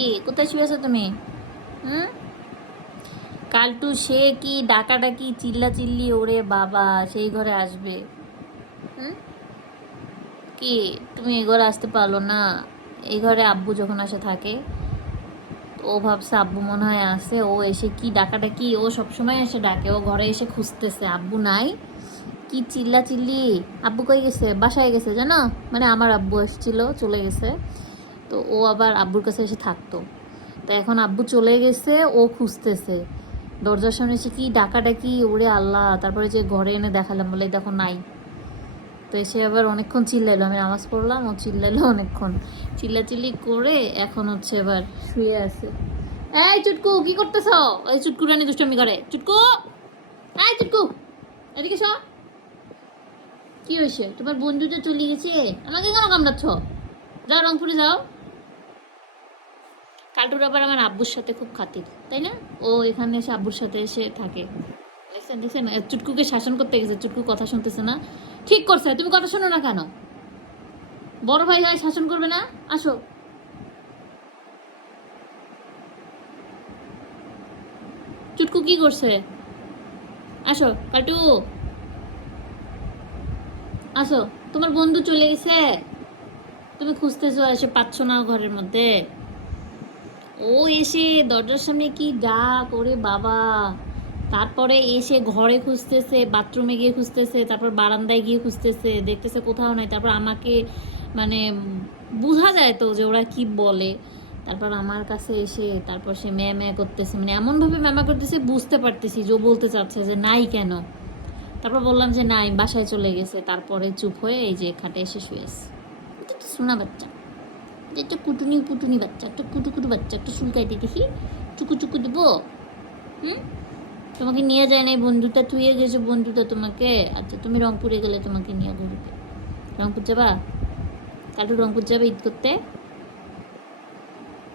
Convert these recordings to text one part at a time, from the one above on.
কি কোথায় শুয়েছো তুমি? হুম? কালটু, সে কি ডাকাডাকি চিল্লা চিল্লি ওরে বাবা, সেই ঘরে আসবে। হুম? কি? তুমি এই ঘরে আসতে পারল না। এই ঘরে আব্বু যখন আসে থাকে, ও ভাবছে আব্বু মনে হয় আসে, ও এসে কি ডাকাডাকি, ও সবসময় এসে ডাকে, ও ঘরে এসে খুঁজতেছে, আব্বু নাই। কি চিল্লা চিল্লি আব্বু কই গেছে? বাসায় গেছে, জানো? মানে আমার আব্বু এসেছিল, চলে গেছে। তো ও আবার আব্বুর কাছে এসে থাকতো। তো এখন আব্বু চলে গেছে, ও খুঁজতেছে। দরজার সামনে এসে কি ডাকাডাকি, ওরে আল্লাহ, তারপরে যে ঘরে এনে দেখালাম বলে দেখো, নাই। তো এসে আবার অনেকক্ষণ চিল্লাইলো, আমি নামাজ পড়লাম, ও চিল্লাইলো অনেকক্ষণ। চিল্লাচিল্লি করে এখন হচ্ছে এবার শুয়ে আছে। এই চুটকু, কি করতেছ? এই চুটকু রানি দুষ্টমি করে। চুটকু, এই চুটকু, এদিকে সব কি হয়েছে? তোমার বন্ধুটা চলে গেছে? আমাকে কেন কামড়াচ্ছ? যাও, রংপুরে যাও। কালটুর আবার আমার আব্বুর সাথে খুব খাতির, তাই না? ও এখানে এসে আব্বুর সাথে এসে থাকে। দেখছেন দেখছেন চুটকুকে শাসন করতে গেছে, চুটকু কথা শুনতেছে না। ঠিক করছে, তুমি কথা শোনো না কেন? বড় ভাই হয়, শাসন করবে না? আসো। চুটকু কি করছে? আসো, কালটু। আসো, তোমার বন্ধু চলে গেছে। তুমি খুঁজতেছো, এসে পাচ্ছ না ঘরের মধ্যে। ও এসে দরজার সামনে কি ডাক ওরে বাবা। তারপরে এসে ঘরে খুঁজতেছে, বাথরুমে গিয়ে খুঁজতেছে, তারপর বারান্দায় গিয়ে খুঁজতেছে, দেখতেছে কোথাও নাই। তারপর আমাকে মানে বোঝা যায় তো যে ওরা কি বলে। তারপর আমার কাছে এসে তারপর সে ম্যা ম্যা করতেছে। মানে এমনভাবে ম্যামা করতেছে, বুঝতে পারতেছি যে বলতে চাচ্ছে যে নাই কেন। তারপর বললাম যে নাই, বাসায় চলে গেছে। তারপরে চুপ হয়ে এই যে খাটে এসে শুয়েছে শোনা বাচ্চা। একটা কুটুনি পুটুনি বাচ্চা, একটা কুটু কুটু বাচ্চা, একটা চুলকাইতে দেখি। চুকু চুকু দেবো? হুম? তোমাকে নিয়ে যায় না বন্ধুটা থুয়ে গেছে বন্ধুটা তোমাকে। আচ্ছা তুমি রংপুরে গেলে তোমাকে নিয়ে ঘুরবে রংপুর যাবা? কালু রংপুর যাবে ঈদ করতে?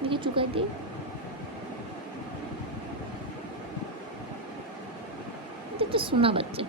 দেখি চুকাই দি একটা শোনা বাচ্চা